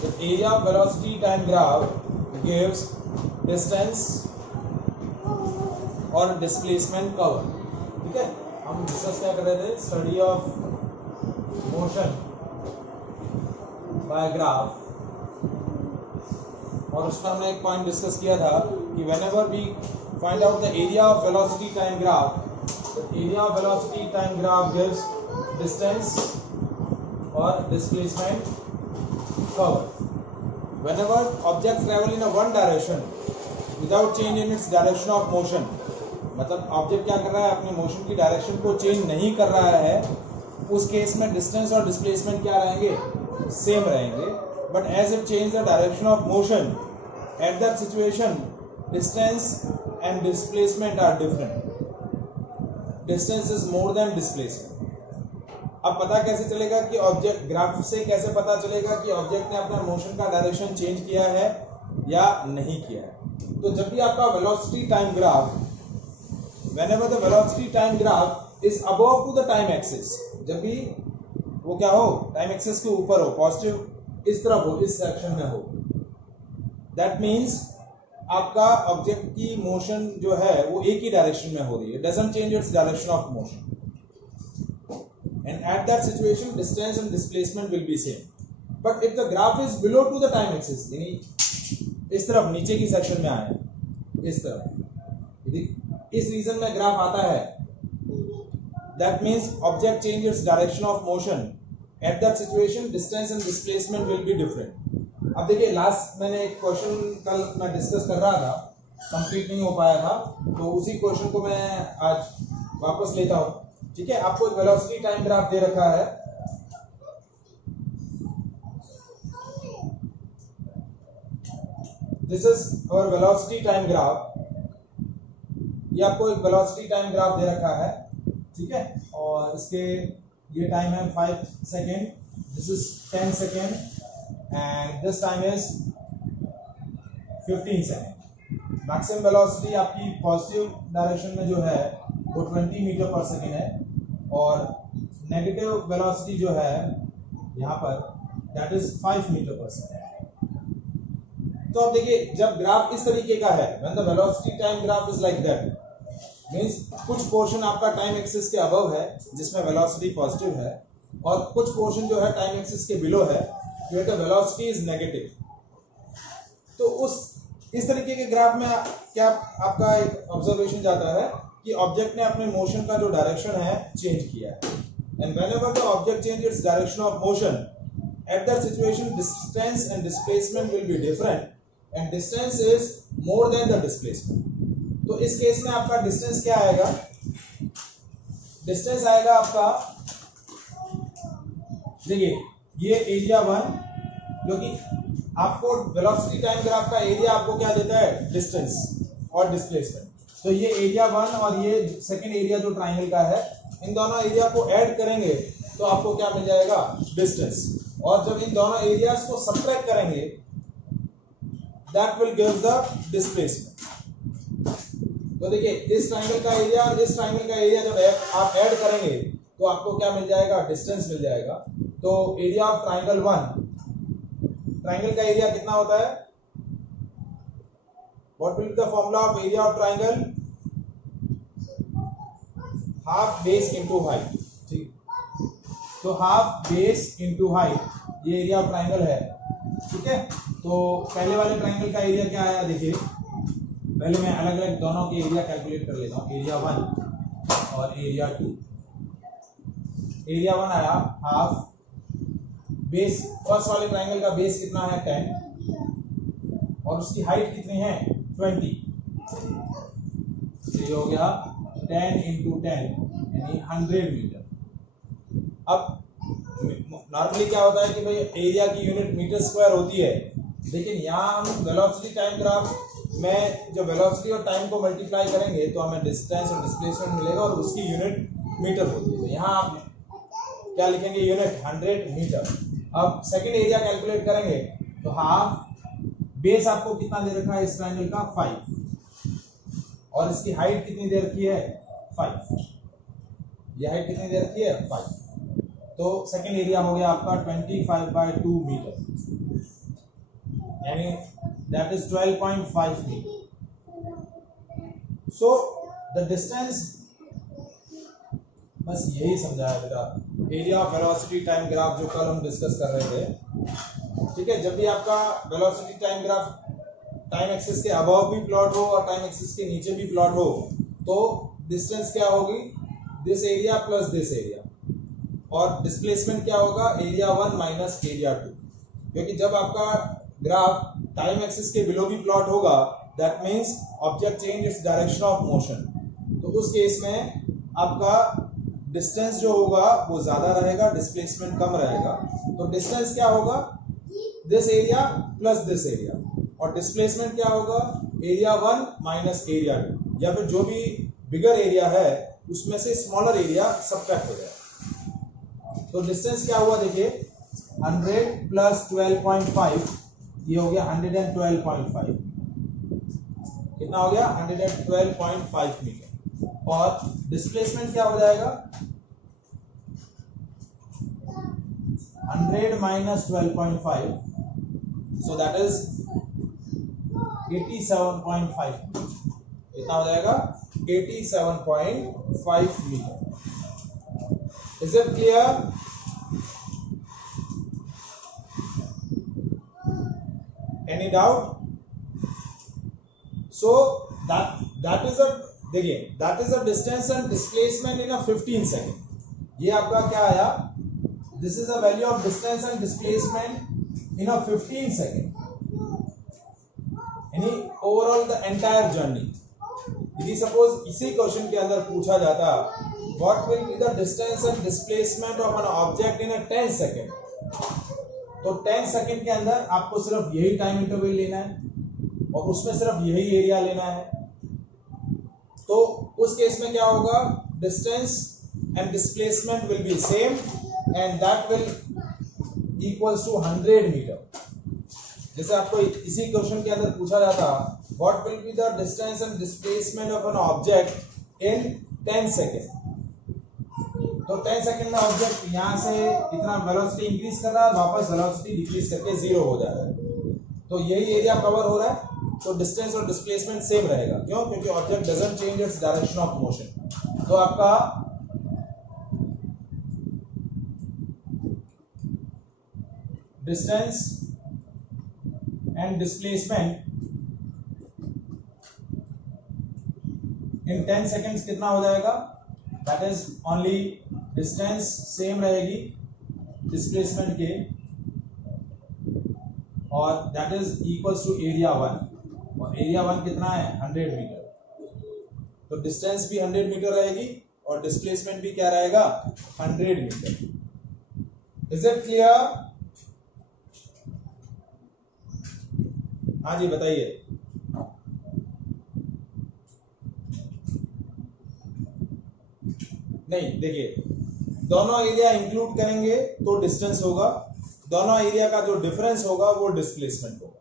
The area of velocity time graph gives distance और displacement cover. ठीक है, हम डिस्कस क्या कर रहे थे? Study of motion by graph, और उसमें हमने एक पॉइंट डिस्कस किया था कि whenever we find out the area of velocity time graph, the area of velocity time graph gives distance or displacement cover. Whenever object travel in a one direction without change in its direction of motion, मतलब object क्या कर रहा है? अपने motion की direction को change नहीं कर रहा है, उस केस में डिस्टेंस और डिस्प्लेसमेंट क्या रहेंगे? सेम रहेंगे. But as it change the direction of motion, at that situation distance and displacement are different. Distance is more than displacement. अब पता कैसे चलेगा कि ऑब्जेक्ट, ग्राफ से कैसे पता चलेगा कि ऑब्जेक्ट ने अपना मोशन का डायरेक्शन चेंज किया है या नहीं किया है? तो जब भी आपका velocity time graph, whenever the velocity time graph is above to the time axis, जब भी वो क्या हो? टाइम एक्सिस के ऊपर हो, पॉजिटिव इस तरफ हो, इस सेक्शन में हो, that means आपका ऑब्जेक्ट की मोशन जो है वो एक ही डायरेक्शन में हो रही है, doesn't change its direction of motion, and at that situation distance and displacement will be same. But if the graph is below to the time axis, यानी इस तरफ नीचे की सेक्शन में आए, इस तरफ, इस रीजन में ग्राफ आता है, that means object changes direction of motion. At that situation distance and displacement will be different. अब देखिए, लास्ट मैंने एक क्वेश्चन कल मैं डिस्कस कर रहा था, कंप्लीट नहीं हो पाया था, तो उसी क्वेश्चन को मैं आज वापस लेता हूं. ठीक है, आपको एक वेलोसिटी टाइम ग्राफ दे रखा है. This is our velocity time graph. ये आपको एक वेलोसिटी टाइम ग्राफ दे रखा है. ठीक है, और इसके ये टाइम है 5 second, this is 10 second, and this time is 15 second. Maximum velocity आपकी पॉजिटिव डायरेक्शन में जो है वो 20 मीटर पर सेकेंड है, और नेगेटिव वेलोसिटी जो है यहाँ पर दैट इज 5 मीटर पर सेकेंड. तो अब देखिए, जब ग्राफ इस तरीके का है, when the velocity time graph is like that, means कुछ पोर्शन आपका टाइम एक्सिस के अबव है जिसमें वेलोसिटी पॉजिटिव है, और कुछ पोर्शन जो है टाइम एक्सिस के बिलो है where the velocity is negative. तो इस तरीके के ग्राफ में क्या आपका एक ऑब्जर्वेशन जाता है कि ऑब्जेक्ट ने अपने मोशन का जो डायरेक्शन है चेंज किया है, and whenever the object changes its direction of motion, at that situation distance and displacement will be different, and distance is more than the displacement. तो इस केस में आपका डिस्टेंस क्या आएगा? डिस्टेंस आएगा आपका, देखिए ये एरिया 1, जो कि आपको वेलोसिटी टाइम ग्राफ का एरिया आपको क्या देता है? डिस्टेंस और डिस्प्लेसमेंट. तो ये एरिया 1 और ये सेकंड एरिया जो ट्राइंगल का है, इन दोनों एरिया को ऐड करेंगे तो आपको क्या मिल जाएगा? डिस्टेंस. और जब इन दोनों एरियाज को सब्ट्रैक्ट करेंगे, that will give the displacement. तो देखिए, इस ट्राइंगल का एरिया और इस ट्राइंगल का एरिया जब आप ऐड करेंगे तो आपको क्या मिल जाएगा? डिस्टेंस मिल जाएगा. तो एरिया ऑफ ट्राइंगल 1, ट्राइंगल का एरिया कितना होता है? What will be the formula of area of triangle? Half base into height. ठीक, तो हाफ बेस इनटू हाइट, ये एरिया ऑफ ट्राइंगल है. ठीक है, तो पहले वाले ट्राइंगल का एरिया क्या आया? देखिए, पहले मैं अलग अलग दोनों के एरिया कैलकुलेट कर लेता हूँ. एरिया 1 और एरिया 2. एरिया 1 आया हाफ, बेस, फर्स्ट वाले ट्राइंगल का बेस कितना है? 10, और उसकी हाइट कितनी है? 20. ये हो गया 10 इंटू 10 यानी 100 मीटर. अब नॉर्मली क्या होता है कि भाई एरिया की यूनिट मीटर स्क्वायर होती है, लेकिन यहाँ हम वेलोसिटी टाइम ग्राफ में जब वेलोसिटी और टाइम को मल्टीप्लाई करेंगे तो हमें डिस्टेंस और डिस्प्लेसमेंट मिलेगा, और उसकी यूनिट मीटर होती है. तो यहाँ आप क्या लिखेंगे? Unit 100 metre. अब सेकंड एरिया कैलकुलेट करेंगे तो हाफ बेस आपको कितना दे रखा है इस ट्रायंगल का? 5, और इसकी हाइट कितनी दे रखी है? 5. ये हाइट कितनी दे रखी है? 5. तो सेकंड एरिया हो गया आपका 25/2 मीटर. यानी that is 12.5 metre. So the distance, बस यही समझाया बेटा. Area of velocity time graph जो कल हम डिस्कस कर रहे थे, ठीक है. जब भी आपका velocity time graph time axis के अबव भी प्लॉट हो और टाइम एक्सिस के नीचे भी प्लॉट हो, तो डिस्टेंस क्या होगी, this area plus this area, और डिस्प्लेसमेंट क्या होगा, एरिया 1 माइनस एरिया 2. क्योंकि जब आपका ग्राफ टाइम एक्सिस के बिलो भी प्लॉट होगा, that means object change its direction of motion. तो उस केस में आपका डिस्टेंस जो होगा वो ज्यादा रहेगा, डिस्प्लेसमेंट कम रहेगा. तो डिस्टेंस क्या होगा, this area plus this area, और डिस्प्लेसमेंट क्या होगा, एरिया 1 माइनस एरिया 2, या फिर जो भी बिगर एरिया है उसमें से स्मॉलर एरिया सबट्रैक्ट हो जाएगा. तो डिस्टेंस क्या हुआ देखिए, 100 प्लस 12.5, ये हो गया 112.5. कितना हो गया, 112.5 मीटर. और डिस्प्लेसमेंट क्या हो जाएगा, 100 माइनस 12.5, सो दैट इज 87.5. कितना हो जाएगा, 87.5 metre. Is it clear? Any doubt? So that is a, देखिए, that is a distance and displacement in a 15 second. ये आपका क्या आया, this is a value of distance and displacement in a 15 second, यानी overall the entire journey. यदि suppose इसी question के अंदर पूछा जाता what will be the distance and displacement of an object in a 10 second, तो 10 सेकेंड के अंदर आपको सिर्फ यही टाइम इंटरवल लेना है और उसमें सिर्फ यही एरिया लेना है. तो उस केस में क्या होगा, distance and displacement will be same and that will equals to 100 metre. जैसे आपको इसी क्वेश्चन के अंदर पूछा जाता what will be the distance and displacement of an object in 10 second. तो 10 सेकंड में ऑब्जेक्ट यहां से इतना वेलोसिटी इंक्रीज कर रहा है, वापस वेलोसिटी डिक्रीज करके जीरो हो जा रहा है. तो यही एरिया कवर हो रहा है, तो डिस्टेंस और डिस्प्लेसमेंट सेम रहेगा. क्यों? क्योंकि object doesn't change its direction of motion. तो आपका distance and displacement in 10 seconds कितना हो जाएगा, that is only distance same रहेगी डिस्प्लेसमेंट के, और that is equals to area 1, और एरिया 1 कितना है, 100 मीटर. तो डिस्टेंस भी 100 मीटर रहेगी और डिस्प्लेसमेंट भी क्या रहेगा, 100 मीटर. Is it clear? हाँ जी बताइए. नहीं, देखिए, दोनों एरिया इंक्लूड करेंगे तो डिस्टेंस होगा, दोनों एरिया का जो डिफरेंस होगा वो डिस्प्लेसमेंट होगा.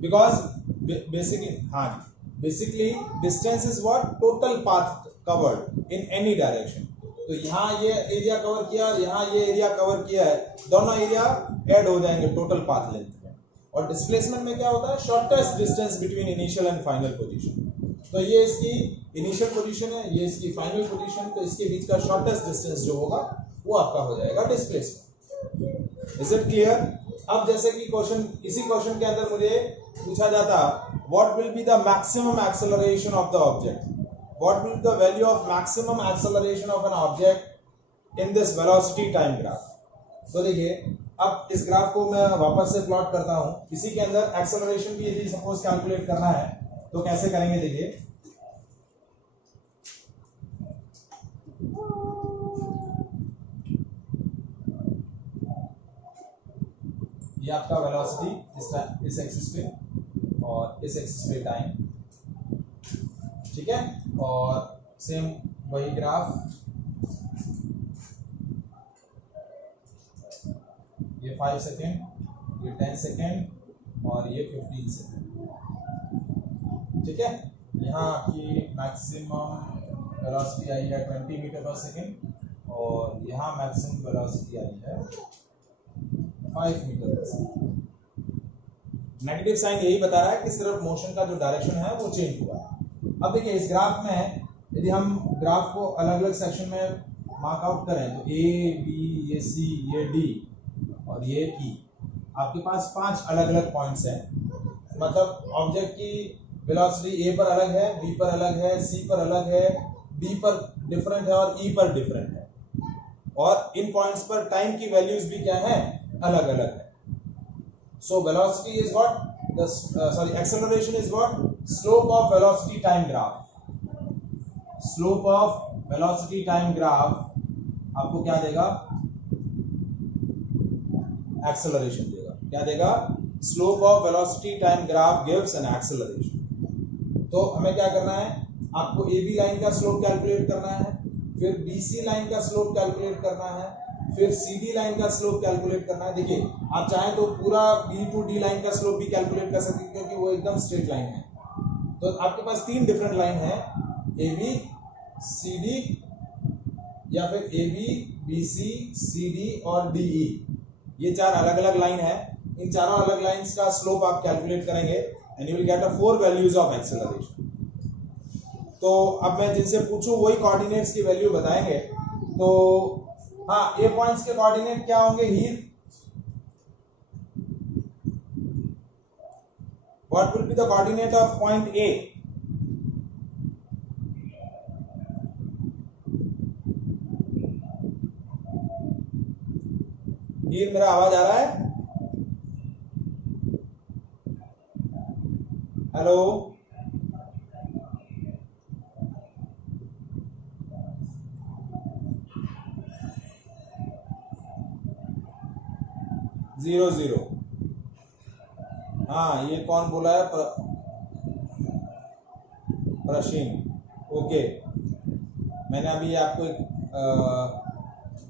Because basically distance is what, total path covered in any direction. तो यहाँ ये एरिया कवर किया, यहाँ ये एरिया कवर किया है, दोनों एरिया ऐड हो जाएंगे टोटल पाथ लेंथ में. और डिस्प्लेसमेंट में क्या होता है, shortest distance between initial and final position. तो ये इसकी इनिशियल पोजीशन है, ये इसकी फाइनल पोजीशन, तो इसके बीच का शॉर्टेस्ट डिस्टेंस जो होगा वो आपका हो जाएगा डिस्प्लेसमेंट. Is it clear? अब जैसे कि क्वेश्चन, इसी क्वेश्चन के अंदर मुझे पूछा जाता what will be the maximum acceleration of the object, what will the value of maximum acceleration of an object in this velocity time graph. तो देखिए, अब इस ग्राफ को मैं वापस से प्लॉट करता हूं. इसी के अंदर एक्सेलरेशन भी यदि सपोज कैलकुलेट करना है तो कैसे करेंगे, देखिए. ये आपका वेलोसिटी इस एक्सिस पे और इस एक्सिस पे टाइम, ठीक है. और सेम वही ग्राफ, ये 5 सेकेंड, ये 10 सेकेंड और ये 15 सेकेंड, ठीक है. यहाँ आपकी मैक्सिमम वेलोसिटी आई है 20 मीटर पर सेकेंड और यहाँ मैक्सिमम वेलोसिटी आई है 5 मीटर। नेगेटिव साइन यही बता रहा है कि सिर्फ मोशन का जो डायरेक्शन है वो चेंज हुआ है। अब देखिए इस ग्राफ में यदि हम ग्राफ को अलग अलग सेक्शन में मार्क आउट करें तो ए बी ये सी ये डी और ये ई, आपके पास 5 अलग अलग पॉइंट्स हैं। मतलब ऑब्जेक्ट की वेलोसिटी ए पर अलग है, बी पर अलग है, सी पर अलग है, डी पर डिफरेंट है और ई पर डिफरेंट है। और इन पॉइंट्स पर टाइम की वैल्यूज भी क्या है, अलग अलग है। So velocity is what acceleration is what, slope of velocity time graph. Slope of velocity time graph आपको क्या देगा, एक्सेलरेशन देगा। क्या देगा, slope of velocity time graph gives an acceleration. तो हमें क्या करना है, आपको ए बी लाइन का स्लोप कैलकुलेट करना है, फिर बी सी लाइन का स्लोप कैलकुलेट करना है, फिर सी डी लाइन का स्लोप कैलकुलेट करना है। देखिए आप चाहें तो पूरा बी टू डी लाइन का स्लोप भी कैलकुलेट कर सकते हैं क्योंकि वो एकदम स्ट्रेट लाइन है। तो आपके पास 3 डिफरेंट लाइन है, ए बी सी डी या फिर A B B C C D और डी ई, ये 4 अलग अलग लाइन है। इन चारों अलग लाइंस का स्लोप आप कैलकुलेट करेंगे and you will get 4 values of acceleration. तो अब मैं जिनसे पूछूं वही कोऑर्डिनेट्स की वैल्यू बताएंगे। तो हाँ, ए पॉइंट्स के कोऑर्डिनेट क्या होंगे, here what will be the coordinate of point A, here मेरा आवाज आ रहा है, हेलो, जीरो जीरो। हाँ ये कौन बोला है, प्रशीन। ओके, मैंने अभी आपको एक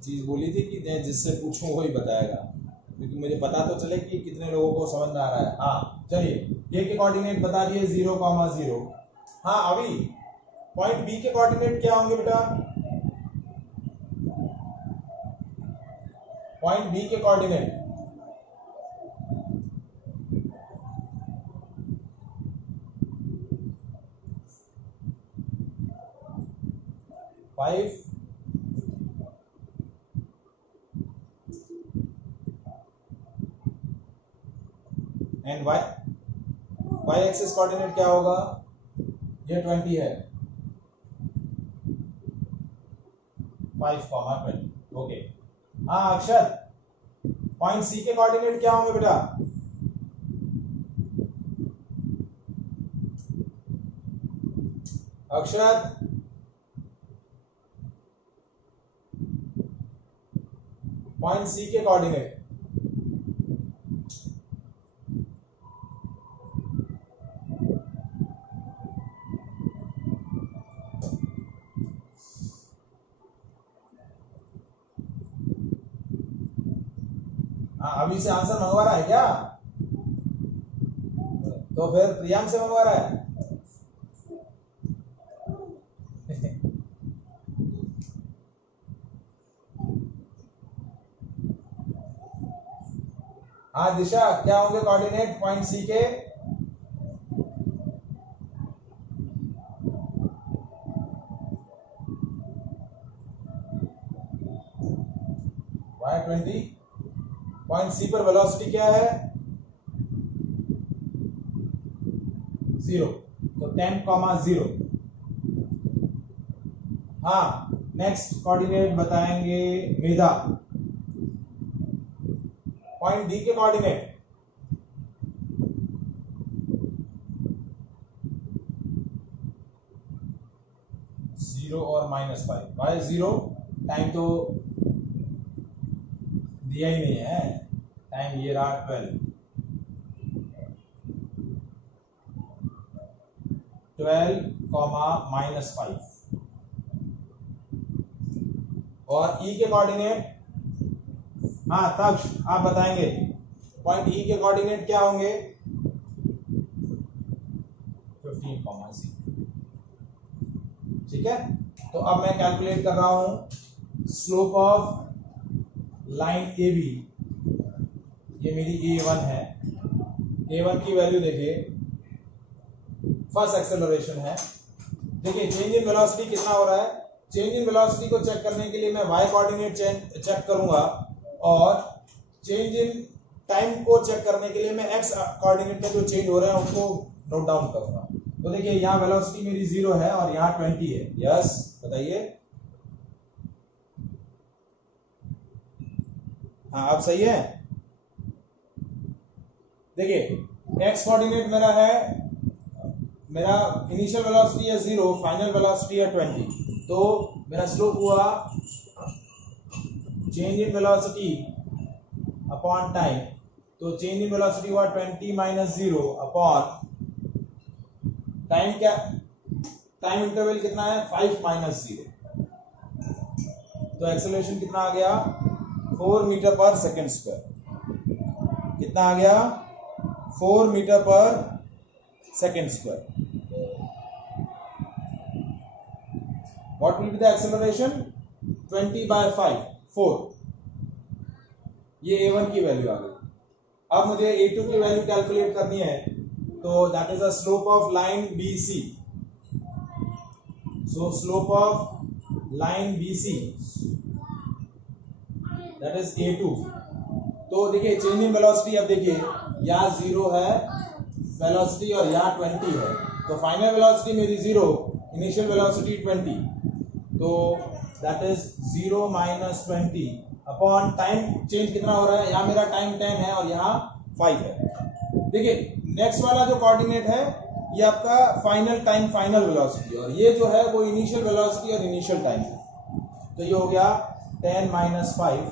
चीज बोली थी कि जिससे पूछूं वही बताएगा, क्योंकि मुझे पता तो चले कि कितने लोगों को समझ में आ रहा है। हाँ चलिए, ए के कोऑर्डिनेट बता दिए 0,0। हाँ अभी पॉइंट बी के कोऑर्डिनेट क्या होंगे बेटा, पॉइंट बी के coordinate five and Y axis coordinate क्या होगा, ये 20 है, 5,20। ओके। हाँ अक्षर, पॉइंट सी के कोऑर्डिनेट क्या होंगे बेटा, अक्षर, पॉइंट सी के कोऑर्डिनेट अभी से आंसर मंगवा रहा है क्या, तो फिर प्रियांक से मंगवा रहा है। हाँ दिशा, क्या होंगे कोऑर्डिनेट पॉइंट सी के, y20। पॉइंट सी पर वेलोसिटी क्या है, 0, तो 10,0। हाँ नेक्स्ट कोऑर्डिनेट बताएंगे मेधा, पॉइंट डी के कोऑर्डिनेट, जीरो और -5। वाई 0, टाइम तो दिया ही नहीं है, टाइम ये रहा 12 -5। और ई के कोऑर्डिनेट, हाँ तक्ष आप बताएंगे, पॉइंट ई के कोऑर्डिनेट क्या होंगे, 15,c। ठीक है, तो अब मैं कैलकुलेट कर रहा हूं slope of line A B, ये मेरी A1 है, A1 की वैल्यू देखिए, फर्स्ट एक्सेलरेशन है। देखिए चेंज इन वेलोसिटी कितना हो रहा है, चेंज इन वेलोसिटी को चेक करने के लिए मैं y कोऑर्डिनेट चेक करूंगा और चेंज इन टाइम को चेक करने के लिए मैं x कोऑर्डिनेट में जो चेंज हो रहे हैं उसको नोट डाउन करूंगा। तो देखिए यहाँ वेलोसिटी मेरी 0 है और यहाँ 20 है। यस बताइए, हाँ अब सही है। देखिए x कोऑर्डिनेट मेरा है, मेरा इनिशियल वेलोसिटी है 0, फाइनल वेलोसिटी है 20, तो मेरा स्लोप हुआ change in velocity upon time, तो चेंज इन वेलोसिटी हुआ 20 माइनस 0 अपॉन टाइम, क्या टाइम इंटरवल कितना है 5 माइनस 0, तो एक्सेलरेशन कितना आ गया 4 मीटर पर सेकेंड स्क्वायर। कितना आ गया 4 मीटर पर second square. What will be the acceleration 20/5 4। ये A1 की वैल्यू आ गई। अब मुझे A2 की वैल्यू कैलकुलेट करनी है, तो that is the slope of line BC। So slope of line BC that is A2। तो देखिए चेंज इन वेलोसिटी, अब देखिए यहाँ 0 है वेलोसिटी और यहाँ 20 है, तो फाइनल वेलोसिटी मेरी 0, इनिशियल वेलोसिटी 20, तो that is 0 minus 20 upon time change कितना हो रहा है, यहाँ मेरा टाइम 10 है और यहाँ 5 है। देखिए नेक्स्ट वाला जो कोऑर्डिनेट है ये आपका फाइनल टाइम फाइनल वेलोसिटी, और ये जो है वो इनिशियल वेलोसिटी और इनिशियल टाइम है। तो ये हो गया 10 माइनस 5,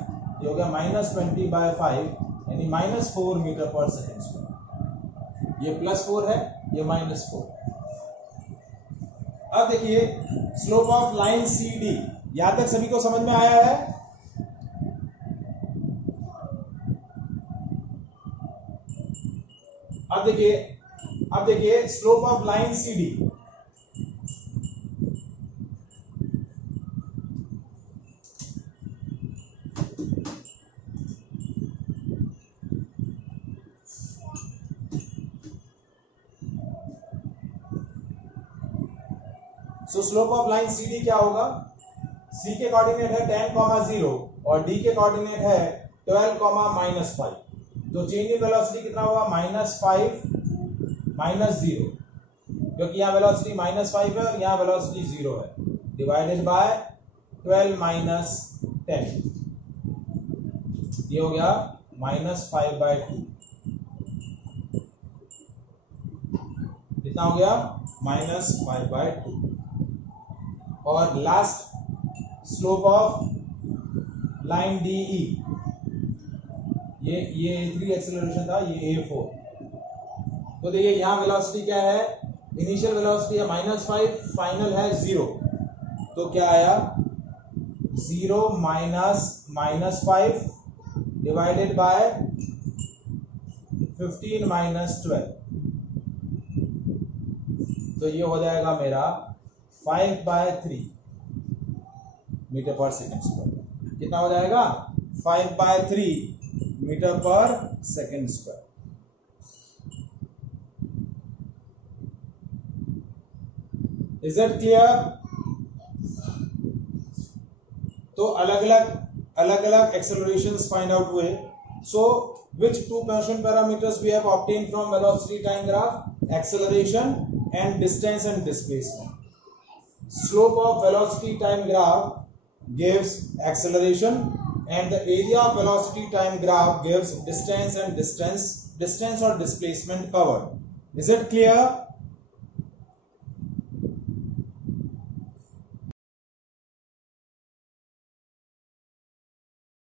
ये हो गया माइनस 20/5 यानी माइनस 4 मीटर पर सेकेंड स्क्वायर। ये +4 है, ये -4। अब देखिए स्लोप ऑफ लाइन CD, यहां तक सभी को समझ में आया है? अब देखिए slope of line CD, so slope of line CD क्या होगा, C के कोऑर्डिनेट है 10, 0 और D के कोऑर्डिनेट है 12, -5, तो चेंज इन वेलोसिटी कितना हुआ -5 -0, क्योंकि यहाँ वेलोसिटी -5 है और यहाँ वेलोसिटी 0 है, डिवाइडेड बाय 12 माइनस 10, ये हो गया -5/2। कितना हो गया -5/2। और last slope of line DE, ये A3 एक्सेलरेशन था, ये A4। तो देखिए यहाँ वेलोसिटी क्या है, इनिशियल वेलोसिटी है -5, फाइनल है 0, तो क्या आया 0 माइनस -5 डिवाइडेड बाय 15 माइनस 12, तो ये हो जाएगा मेरा 5/3 मीटर पर सेकेंड स्क्वायर। कितना हो जाएगा 5/3 मीटर पर second square. Is it clear? तो अलग अलग एक्सेलरेशंस फाइंड आउट हुए। सो which two motion parameters we have obtained from velocity time graph? Acceleration and distance and displacement. Slope of velocity time graph gives acceleration and the area of velocity time graph gives distance and distance or displacement covered. Is it clear?